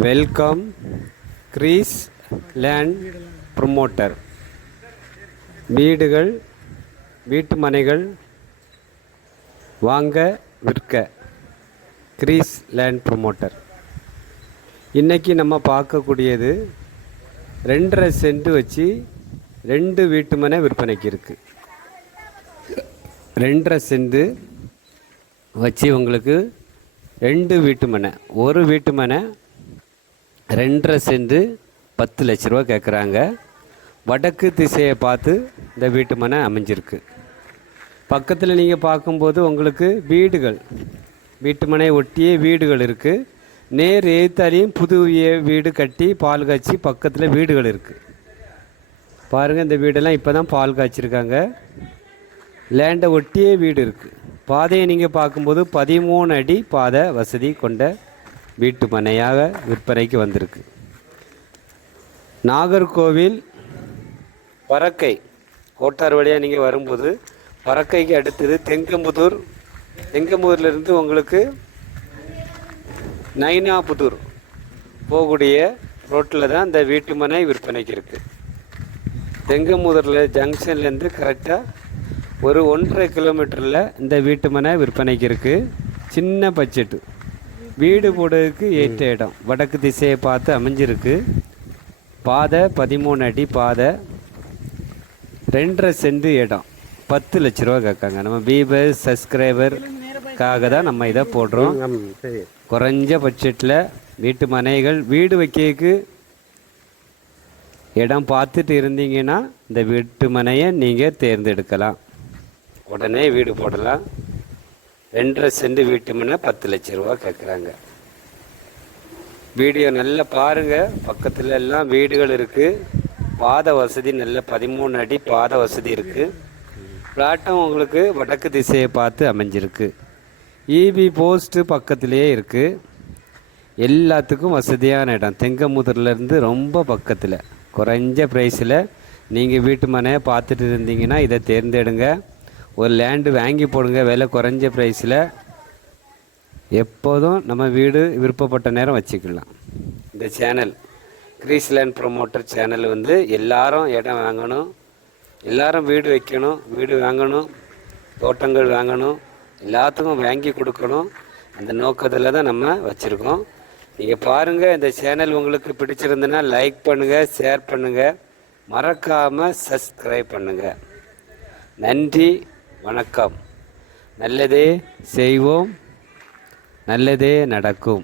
Welcome Greece லேண்ட் promoter. வீடுகள், வீட்டு மனைகள் வாங்க விற்க கிரீஸ் லேண்ட் ப்ரொமோட்டர். இன்றைக்கி நம்ம பார்க்கக்கூடியது 2.5 சென்ட் வச்சு 2 வீட்டு மனை விற்பனைக்கு இருக்குது. 2.5 சென்ட் வச்சு உங்களுக்கு 2 வீட்டு மனை, ஒரு வீட்டு மனை 2.5 சென்ட் 10 லட்ச ரூபா கேட்குறாங்க. வடக்கு திசையை பார்த்து இந்த வீட்டு மனை அமைஞ்சிருக்கு. பக்கத்தில் நீங்கள் பார்க்கும்போது உங்களுக்கு வீடுகள், வீட்டு மனையை ஒட்டியே வீடுகள் இருக்குது. நேர் எய்த்தாலையும் புது வீடு கட்டி பால் காய்ச்சி பக்கத்தில் வீடுகள் இருக்குது. பாருங்கள், இந்த வீடெல்லாம் இப்போ தான் பால் காய்ச்சிருக்காங்க. லேண்டை ஒட்டியே வீடு இருக்குது. பாதையை நீங்கள் பார்க்கும்போது 13 அடி பாதை வசதி கொண்ட வீட்டு மனையாக விற்பனைக்கு வந்திருக்கு. நாகர்கோவில் பறக்கை கோட்டார் வழியாக நீங்கள் வரும்போது பறக்கைக்கு அடுத்தது தெங்கம்புதூர். தெங்கம்புதூர்லேருந்து உங்களுக்கு நைனாபுதூர் போகக்கூடிய ரோட்டில் தான் இந்த வீட்டு மனை விற்பனைக்கு இருக்குது. தெங்கம்புதூரில் ஜங்ஷன்லேருந்து கரெக்டாக ஒரு 1.5 கிலோமீட்டரில் இந்த வீட்டு மனை விற்பனைக்கு இருக்குது. சின்ன பட்ஜெட்டு, வீடு போடுறதுக்கு ஏற்ற இடம், வடக்கு திசையை பார்த்து அமைஞ்சிருக்கு. பாதை 13 அடி பாதை, 2.5 சென்ட் இடம், 10 லட்ச ரூபா கேட்காங்க. நம்ம வியூவர்ஸ் சப்ஸ்கிரைபருக்காக தான் நம்ம இதை போடுறோம். குறைஞ்ச பட்ஜெட்டில் வீட்டு மனைகள் வீடு வைக்கிறதுக்கு இடம் பார்த்துட்டு இருந்தீங்கன்னா இந்த வீட்டு மனையை நீங்கள் தேர்ந்தெடுக்கலாம். உடனே வீடு போடலாம். 2.5 சென்ட் வீட்டு மனை 10 லட்ச ரூபா கேட்குறாங்க. வீடியோ நல்லா பாருங்கள். பக்கத்தில் எல்லாம் வீடுகள் இருக்குது. பாதை வசதி நல்ல 13 அடி பாதை வசதி இருக்குது. பிளாட்டும் உங்களுக்கு வடக்கு திசையை பார்த்து அமைஞ்சிருக்கு. இபி போஸ்ட்டு பக்கத்துலேயே இருக்குது. எல்லாத்துக்கும் வசதியான இடம். தெங்கமுதூர்லேருந்து ரொம்ப பக்கத்தில், குறைஞ்ச ப்ரைஸில் நீங்கள் வீட்டு மனையை பார்த்துட்டு இருந்தீங்கன்னா இதை தேர்ந்தெடுங்க. ஒரு லேண்டு வாங்கி போடுங்க. விலை குறைஞ்ச ப்ரைஸில் எப்போதும் நம்ம வீடு விருப்பப்பட்ட நேரம் வச்சுக்கலாம். இந்த சேனல் கிரீஸ் லேண்ட் ப்ரொமோட்டர் சேனல் வந்து எல்லாரும் இடம் வாங்கணும், எல்லாரும் வீடு வைக்கணும், வீடு வாங்கணும், தோட்டங்கள் வாங்கணும், எல்லாத்துக்கும் வாங்கி கொடுக்கணும். அந்த நோக்கத்தில் தான் நம்ம வச்சுருக்கோம். நீங்கள் பாருங்கள். இந்த சேனல் உங்களுக்கு பிடிச்சிருந்துன்னா லைக் பண்ணுங்கள், ஷேர் பண்ணுங்கள், மறக்காமல் சப்ஸ்கிரைப் பண்ணுங்கள். நன்றி, வணக்கம். நல்லதே செய்வோம், நல்லதே நடக்கும்.